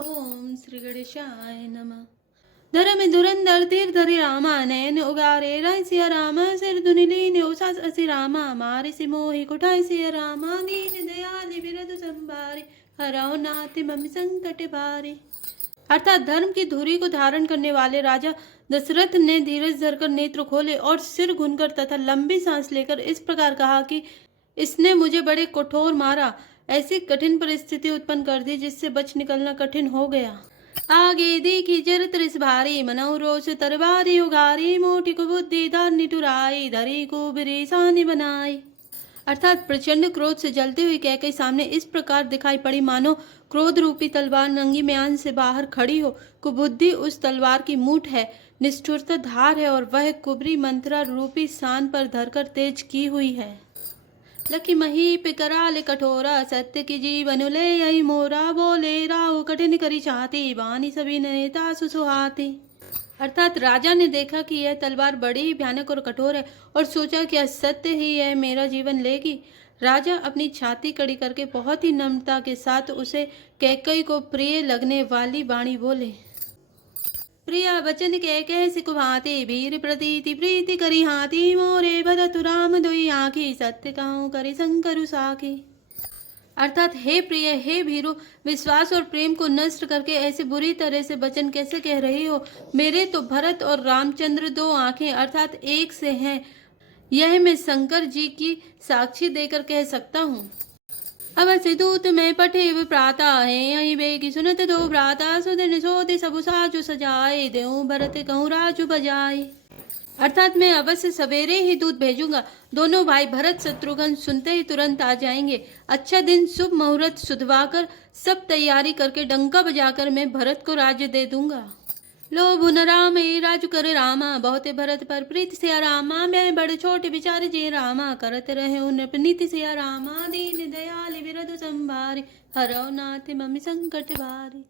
ओम श्री गणेशाय नमः। धर्म धुरंधर तीर धरि रामा नयन उगारे राय सिया रामा सिर धुनि लीन उसास असि रामा मारे से मोहि कुठाय सिया रामा दीन दयाल बिरधु संभारे हराओ नाथ मम संकट बारे। अर्थात धर्म की धुरी को धारण करने वाले राजा दशरथ ने धीरज धरकर नेत्र खोले और सिर घुनकर तथा लंबी सांस लेकर इस प्रकार कहा कि इसने मुझे बड़े कठोर मारा, ऐसी कठिन परिस्थिति उत्पन्न कर दी जिससे बच निकलना कठिन हो गया। आगे देखी जरत रिस भारी मनौ रोष तरबारी उगारी मोटी को बुद्धि धार निटुराई धरी को बिरेसानी बनाई। अर्थात प्रचंड क्रोध से जलती हुई कैकेयी सामने इस प्रकार दिखाई पड़ी मानो क्रोध रूपी तलवार नंगी म्यान से बाहर खड़ी हो। कुबुद्धि उस तलवार की मूठ है, निष्ठुरता धार है और वह कुबरी मंत्रा रूपी सान पर धरकर तेज की हुई है। लकी महीप कराल कठोरा सत्य की जीवन ले यही मोरा बोले राव कठिन करी चाहती बानी सभी नेता सुसुहाती। अर्थात राजा ने देखा कि यह तलवार बड़ी ही भयानक और कठोर है और सोचा कि असत्य ही यह मेरा जीवन लेगी। राजा अपनी छाती कड़ी करके बहुत ही नम्रता के साथ उसे कैकेयी को प्रिय लगने वाली वाणी बोले। प्रिया वचन कह सिकुभाते वीर प्रतीति प्रीति करी हाथी मोरे भरतु राम दुई आँखी सत्य कहूँ करी शंकरु साखी। अर्थात हे प्रिय, हे भीरु, विश्वास और प्रेम को नष्ट करके ऐसे बुरी तरह से वचन कैसे कह रही हो। मेरे तो भरत और रामचंद्र दो आंखें अर्थात एक से हैं, यह मैं शंकर जी की साक्षी देकर कह सकता हूँ। अब दूत में पठे प्राता है यही बेगी सुनत दो भ्राता सुदिन सोते सबु साजु सजाए देऊ भरत कहूँ राजू बजाए। अर्थात मैं अवश्य सवेरे ही दूत भेजूंगा, दोनों भाई भरत शत्रुघ्न सुनते ही तुरंत आ जाएंगे। अच्छा दिन शुभ मुहूर्त सुधवाकर सब तैयारी करके डंका बजाकर मैं भरत को राज्य दे दूंगा। लोभ न राम राजु कर रामा बहुते भरत पर प्रीति सिया रामा मैं बड़े छोटे विचार जे रामा करत रहे उन नीति सिया रामा दीन दयाल बिरधु संभारे हरौ नाथ मम संकट बारे।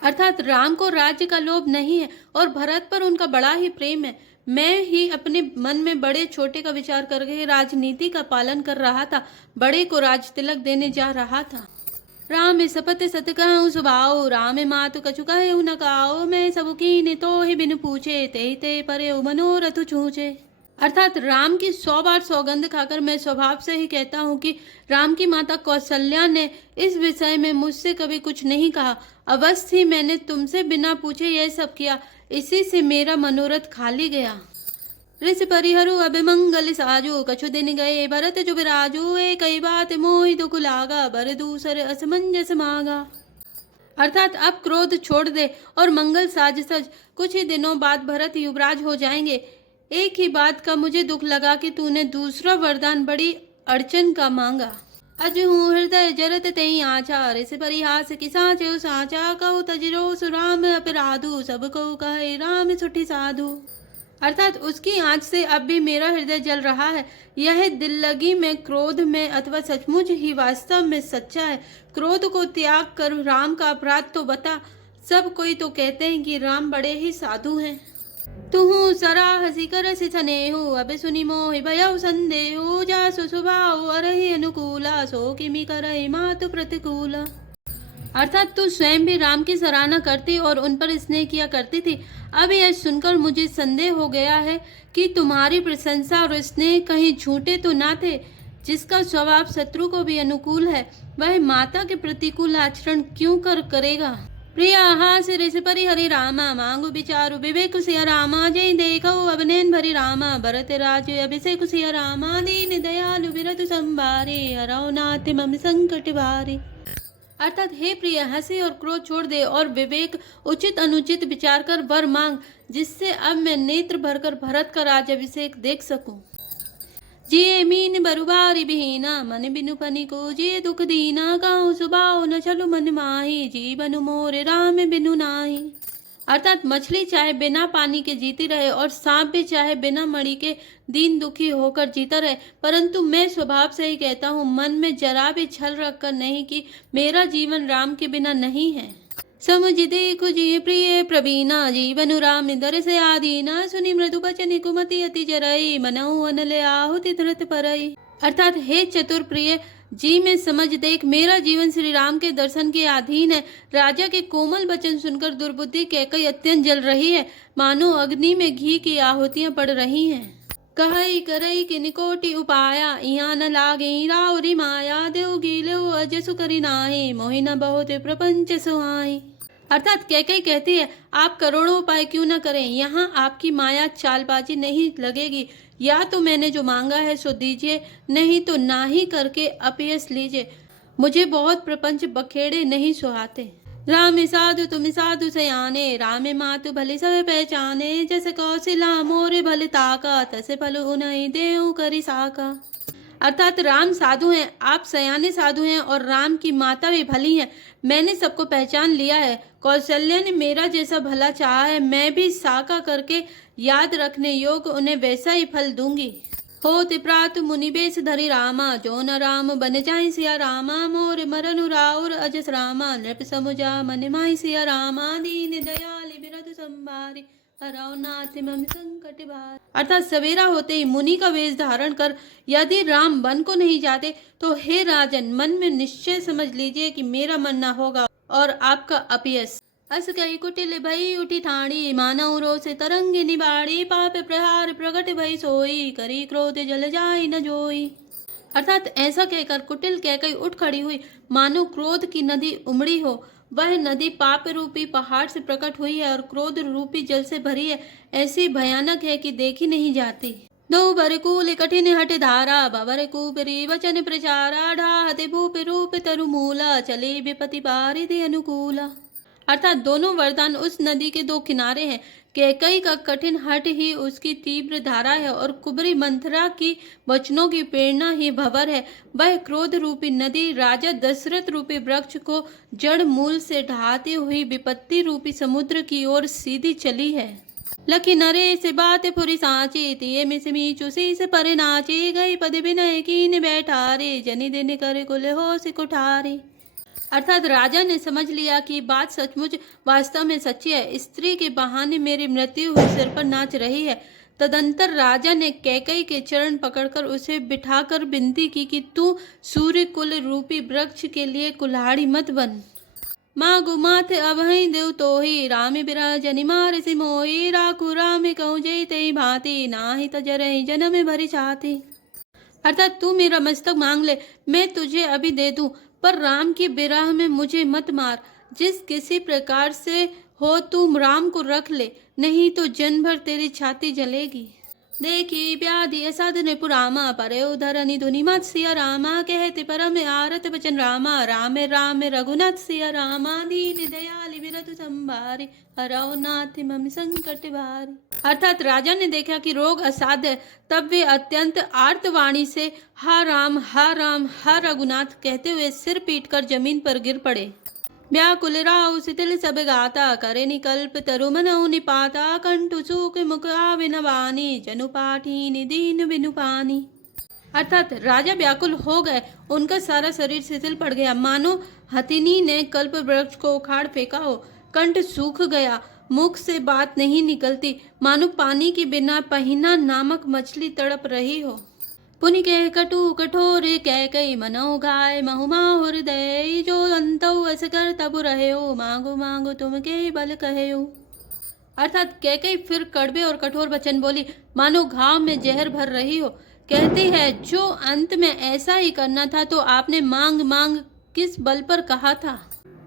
अर्थात राम को राज्य का लोभ नहीं है और भरत पर उनका बड़ा ही प्रेम है। मैं ही अपने मन में बड़े छोटे का विचार करके राजनीति का पालन कर रहा था, बड़े को राज तिलक देने जा रहा था। राम सपत सत कहूँ सुभाओ राम मातु कछु कहु न काओ मैं सब कीन तो ही बिन पूछे ते ते परे मनोरथ छूचे। अर्थात राम की 100 बार सौगंध खाकर मैं स्वभाव से ही कहता हूँ कि राम की माता कौशल्या ने इस विषय में मुझसे कभी कुछ नहीं कहा। अवश्य ही मैंने तुमसे बिना पूछे यह सब किया, इसी से मेरा मनोरथ खाली गया। ऋष परिहरु अभिमंगल साजो कछु दिन गए भरत जो बिराजो एक कई बात मोहि दुख लागा बर दूसर असमंजस मागा। अर्थात अब क्रोध छोड़ दे और मंगल साज सज, कुछ ही दिनों बाद भरत युवराज हो जाएंगे। एक ही बात का मुझे दुख लगा कि तूने दूसरा वरदान बड़ी अड़चन का मांगा। अज हूँ हृदय जरत तई आचा ऋष परिहास की साचो साचा कहु तजरो सुराम अपराधु सब कहु कहे राम सुठी साधु। अर्थात उसकी आँच से अब भी मेरा हृदय जल रहा है। यह दिल लगी में क्रोध में अथवा सचमुच ही वास्तव में सच्चा है। क्रोध को त्याग कर राम का अपराध तो बता। सब कोई तो कहते हैं कि राम बड़े ही साधु हैं। तुहु सरा हसी कर सिनेहु अब सुनि मोहि भयउ संदेहु जासु सुभाव अरहि अनुकूला सो किमि करहि मातु प्रतिकूला। अर्थात तू स्वयं भी राम की सराहना करती और उन पर स्नेह किया करती थी। अब यह सुनकर मुझे संदेह हो गया है कि तुम्हारी प्रशंसा और स्नेह कहीं झूठे तो ना थे। जिसका स्वभाव शत्रु को भी अनुकूल है वह माता के प्रतिकूल आचरण क्यों करेगा। प्रिया हास ऋषि परिहरि रामा मांगु विचारु विवेक सिया रामा जय देखो अब नैन भरी रामा भरत राज अभिषेक सिया रामा दीन दयालु बिरधु संभारे हरौ नाथ मम संकट बारे। अर्थात हे प्रिय, हंसी और क्रोध छोड़ दे और विवेक उचित अनुचित विचार कर वर मांग, जिससे अब मैं नेत्र भरकर भरत का राज अभिषेक देख सकूं। जिये मीन बरुबारी बिहीना मन बिनु पनी को जिये दुख दीना कहूँ सुबाओ न चलो मन माही जीवन मोरे राम बिनु नाही। अर्थात मछली चाहे बिना पानी के जीती रहे और सांप भी चाहे बिना मणि के दीन दुखी होकर जीता रहे, परंतु मैं स्वभाव से ही कहता हूँ, मन में जरा भी छल रखकर नहीं कि मेरा जीवन राम के बिना नहीं है। समुझ देखो जी प्रिय प्रवीणा जीवन राम दर से आदीना सुनि मृदु बचन कुमति अति जरई मनऊ अनल आहुति धृत परई। अर्थात हे चतुर प्रिय जी, मैं समझ देख, मेरा जीवन श्री राम के दर्शन के अधीन है। राजा के कोमल वचन सुनकर दुर्बुद्धि कैकई अत्यंत जल रही है, मानो अग्नि में घी की आहुतियां पड़ रही हैं। कहई करई किनिकोटि उपाया, इहाँ न लागे राउरी माया, देव गीलो अजसु करी नाहि, मोहि न बहुत प्रपंच सुहाई। अर्थात कैकई कहती है, आप करोड़ों उपाय क्यों न करें, यहाँ आपकी माया चालबाजी नहीं लगेगी। या तो मैंने जो मांगा है सो दीजिए, नहीं तो ना ही करके अपयस लीजिए। मुझे बहुत प्रपंच बखेड़े नहीं सुहाते। राम साधु तुम साधु सयाने, रामे मातु भले सब पहचाने, जैसे कौशिला मोरे भले ताका, तसे फल उन्हें देऊ करी साका। अर्थात राम साधु हैं, आप सयाने साधु हैं और राम की माता भी भली हैं। मैंने सबको पहचान लिया है। कौशल्या ने मेरा जैसा भला चाहा है, मैं भी साका करके याद रखने योग्य उन्हें वैसा ही फल दूंगी। होति प्रातु मुनि बेस धरि रामा, जो न राम बन जाय सिया रामा, मोर मरनु राउर अजस रामा, नृप समुझा मन माहि सिया रामा, दीन दयाल बिरधु संभारी, हरौ नाथ मम संकट भार। अर्थात सवेरा होते ही मुनि का वेश धारण कर यदि राम वन को नहीं जाते तो हे राजन, मन में निश्चय समझ लीजिए कि मेरा मन न होगा और आपका अपयस। अस कई कुटिल भई उठी ठाणी, मानव रो से तरंग निबाड़ी, पाप प्रहार प्रगट भई सोई, करी क्रोध जल जाय न जोई। अर्थात ऐसा कहकर कुटिल कहकई उठ खड़ी हुई, मानो क्रोध की नदी उमड़ी हो। वह नदी पाप रूपी पहाड़ से प्रकट हुई है और क्रोध रूपी जल से भरी है। ऐसी भयानक है कि देखी नहीं जाती। दो बरकूल कठिन हट धारा, बबर कुपरी वचन प्रचारा, ढाहते भूप रूप तरुमूला, चले विपति बारिधि अनुकूला। अर्थात दोनों वरदान उस नदी के दो किनारे हैं। कैकई का कठिन हट ही उसकी तीव्र धारा है और कुबरी मंथरा की वचनों की प्रेरणा ही भंवर है। वह क्रोध रूपी नदी राजा दशरथ रूपी वृक्ष को जड़ मूल से ढहाती हुई विपत्ति रूपी समुद्र की ओर सीधी चली है। लखी नरे से बात पुरी सांची, तिये में मीचू से पर नाची, गई पद विनय कीन बैठारे, जनि दिन कर कुल हो से कुठारी। अर्थात राजा ने समझ लिया कि बात सचमुच वास्तव में सच्ची है। स्त्री के बहाने मेरी मृत्यु हुई सिर पर नाच रही है। तदंतर राजा ने कैकई के चरण पकड़कर उसे बिठाकर विनती की कि तू सूर्य कुल रूपी वृक्ष के लिए कुल्हाड़ी मत बन। मागु माथे अभय देव तो ही, राम बिराजनि मार सि मोही, राखु राम कहूँ जय तई भांति, नाही तजरहि जन्म भरी छाती। अर्थात तू मेरा मस्तक मांग ले, मैं तुझे अभी दे दूं, पर राम की विरह में मुझे मत मार। जिस किसी प्रकार से हो तुम राम को रख ले, नहीं तो जन भर तेरी छाती जलेगी। देखी व्याधि साधन पुरामा, परे उधरनि धुनि मत सिया रामा, कहते परम आरत बचन रामा, राम राम रघुनाथ सिया रामा, दीन दयाल बिरधु संभारी, हरौ नाथ मम संकट भारी। अर्थात राजा ने देखा कि रोग असाध्य है, तब वे अत्यंत आर्तवाणी से हा राम हा राम हा रघुनाथ कहते हुए सिर पीटकर जमीन पर गिर पड़े। व्याकुल राव शिथिल सब गाता, करे निकल्प तरु मनऊ निपाता, कंठु सूख मुख आवे न वाणी, जनु पाठीनि दीन बिनु पानी। अर्थात राजा व्याकुल हो गए, उनका सारा शरीर शिथिल पड़ गया, मानो हथिनी ने कल्प वृक्ष को उखाड़ फेंका हो। कंठ सूख गया, मुख से बात नहीं निकलती, मानो पानी के बिना पहिना नामक मछली तड़प रही हो। पुनि कह कटु कठोर कैकई, मनौ गाय महुमा हृदय, जो अंतौ अस कर तब रहो, मांगो मांगो तुम के बल कहो। अर्थात कैकई फिर कड़वे और कठोर वचन बोली, मानो घाव में जहर भर रही हो। कहती है, जो अंत में ऐसा ही करना था तो आपने मांग मांग किस बल पर कहा था।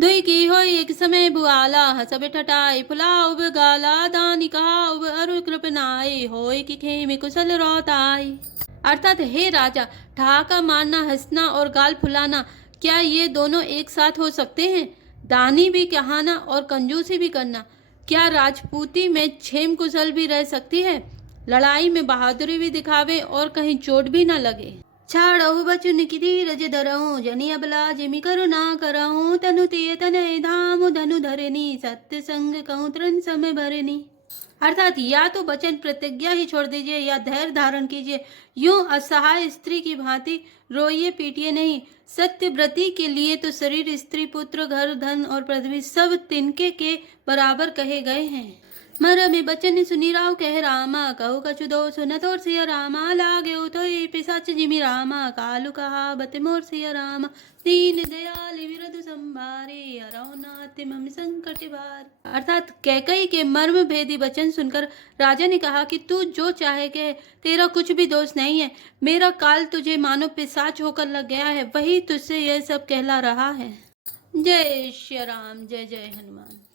दुई की हो एक समय बुआला, हसब ठटाई फुलाउ गाला, दानी कहाउ अरु कृपनाई, होय कि खेम कुशल रौताई। अर्थात हे राजा, ठहाका मारना, हंसना और गाल फुलाना, क्या ये दोनों एक साथ हो सकते हैं? दानी भी कहना और कंजूसी भी करना, क्या राजपूती में छेम कुशल भी रह सकती है? लड़ाई में बहादुरी भी दिखावे और कहीं चोट भी न लगे। छाड़हु बचन की धीरज धरऊं, जनि अबला जिमि करुणा करऊं, तनु तिय तनय धाम धनु धरनी, सत्य संग कहूँ तृण समय भरनी। अर्थात या तो वचन प्रतिज्ञा ही छोड़ दीजिए या धैर्य धारण कीजिए। यूं असहाय स्त्री की भांति रोइए पीटिए नहीं। सत्य व्रती के लिए तो शरीर, स्त्री, पुत्र, घर, धन और पृथ्वी सब तिनके के बराबर कहे गए हैं। मर में बचन सुनी राव कह रामा, कहु कछु दो सुन तोर सिया रामा, लागे तो पिसाच जिमि रामा, कालू कहा बत मोर सिया रामा, दीन दयाल विरधु संभारे, हरौ नाथ मम संकट भार। अर्थात कैकई के मर्म भेदी वचन सुनकर राजा ने कहा कि तू जो चाहे कह, तेरा कुछ भी दोष नहीं है। मेरा काल तुझे मानो पिशाच होकर लग गया है, वही तुझसे यह सब कहला रहा है। जय श्री राम, जय जय हनुमान।